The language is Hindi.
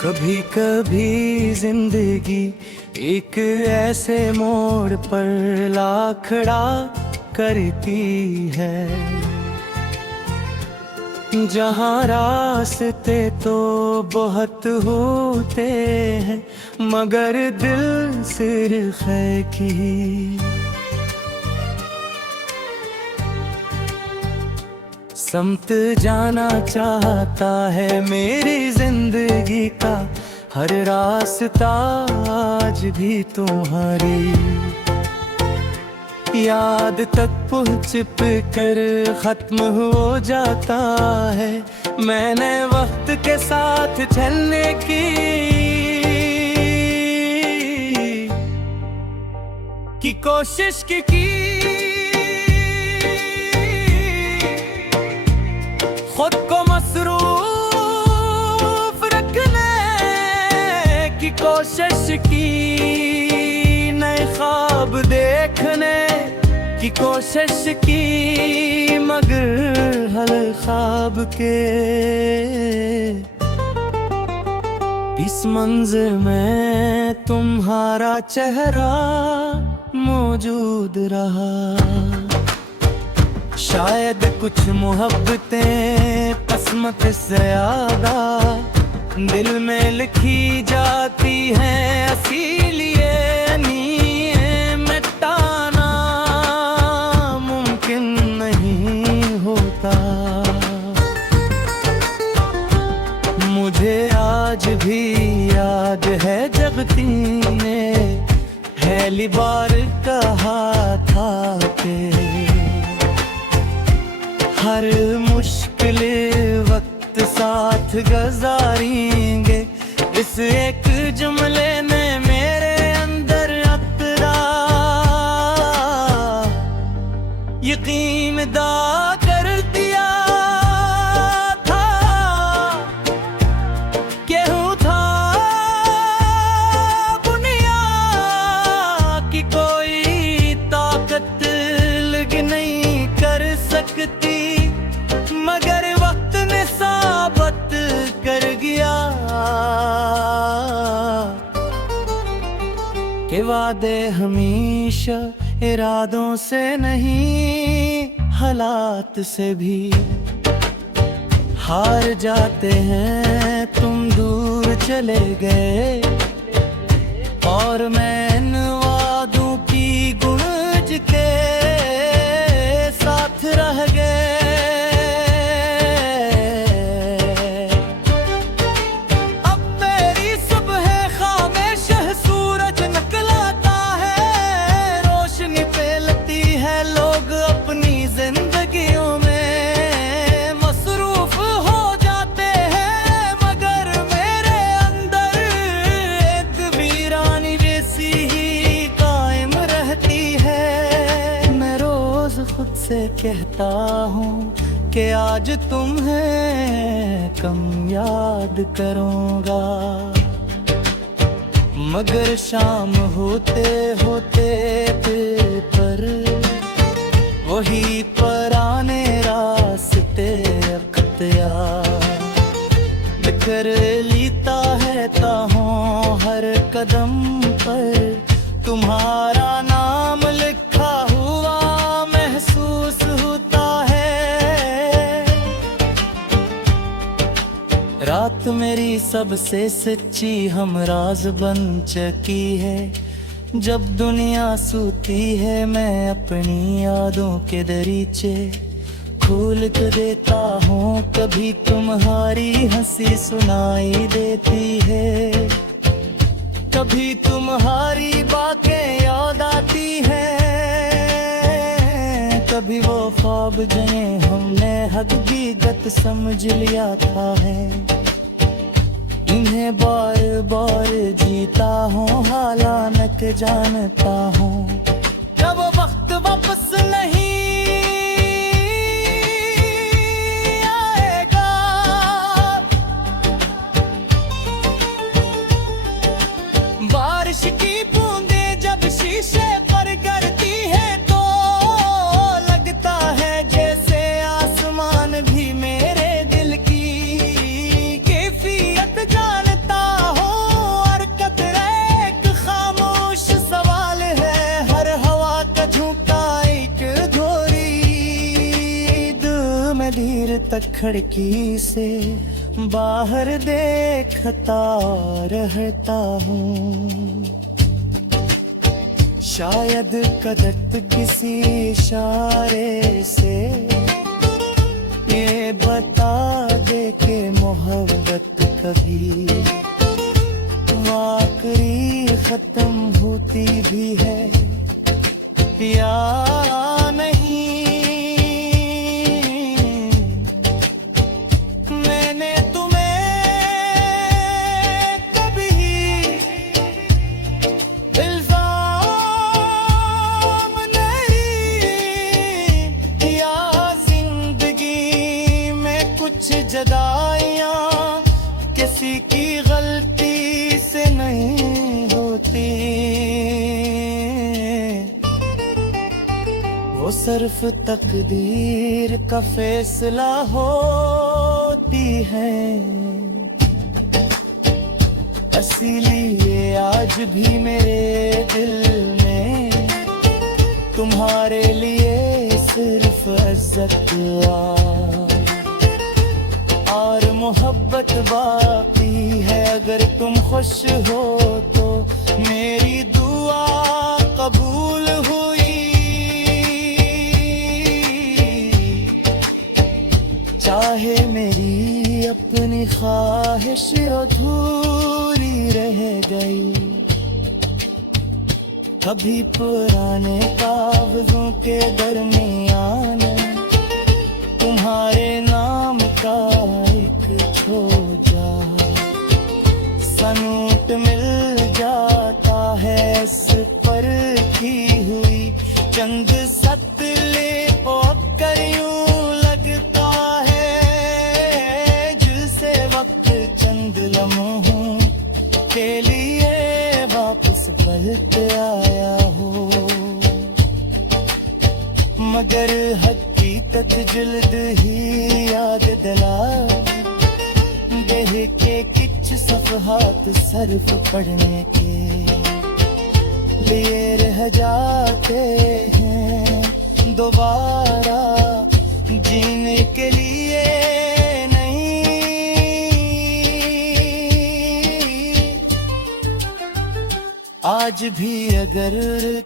कभी कभी जिंदगी एक ऐसे मोड़ पर ला खड़ा करती है, जहाँ रास्ते तो बहुत होते हैं मगर दिल सिर्फ एक ही। समत जाना चाहता है मेरी जिंदगी का हर रास्ता, आज भी तुम्हारी याद तक पहुँच कर खत्म हो जाता है। मैंने वक्त के साथ चलने की कोशिश की, खुद को मसरूफ रखने की कोशिश की, नए ख्वाब देखने की कोशिश की, मगर हर ख्वाब के इस मंज़िल में तुम्हारा चेहरा मौजूद रहा। शायद कुछ मोहब्बतें किस्मत से ज्यादा दिल में लिखी जाती हैं, इसीलिए नीयें मिटाना मुमकिन नहीं होता। मुझे आज भी याद है जब तूने पहली बार कहा था कि हर मुश्किल वक्त साथ गुजारेंगे। इस एक जुमले ने मेरे अंदर अतरा यकीन दा कर दिया था कि हूँ था दुनिया की कोई ताकत लग नहीं कर सकती, मगर वक्त ने साबित कर गया कि वादे हमेशा इरादों से नहीं हालात से भी हार जाते हैं। तुम दूर चले गए और मैं इन वादों की गूंज के साथ रह गए। खुद से कहता हूँ कि आज तुम्हें कम याद करूँगा, मगर शाम होते होते पर वही पुराने रास्ते अख्तियार बिखर लेता है ताहों हर कदम पर तुम्हारा नाम लिखा हुआ महसूस होता है। रात मेरी सबसे सच्ची हमराज बन चुकी है, जब दुनिया सोती है मैं अपनी यादों के दरीचे खोल के देता हूँ। कभी तुम्हारी हंसी सुनाई देती है, कभी तुम्हारी बातें याद आती हैं, कभी वो ख्वाब जिन्हें हमने हकीकत समझ लिया था है, इन्हें बार बार जीता हूँ हालांकि जानता हूँ जब वक्त वापस नहीं आएगा। बारिश की बूंदें जब शीशे तक खिड़की से बाहर देखता रहता हूँ। शायद कदरत किसी इशारे से ये बता दे कि मोहब्बत कभी वाकई खत्म होती भी है या नहीं। मैंने तुम्हें कभी इल्जाम नहीं या जिंदगी में कुछ जुदाइयां किसी की गलती से नहीं होती। वो सिर्फ तकदीर का फैसला होती है। इसीलिए आज भी मेरे दिल में तुम्हारे लिए सिर्फ इज्जत और मोहब्बत बाकी है। अगर तुम खुश हो तो मेरी दुआ कबूल हुई। चाहे मेरी अपनी ख्वाहिश अधूरी रह गई, कभी पुराने कागजों के दरमियान तुम्हारे नाम का एक छोजा सनूट मिल जाता है। इस पर की हुई चंद सतले और यूं लगता है जिससे वक्त चंद लम्हों के लिए वापस पलट आया हो। मगर हकीकत जल्द ही याद दिला देह के किच सफहात सर्फ पढ़ने के लिए रह जाते हैं। दोबारा जीने के लिए नहीं। आज भी अगर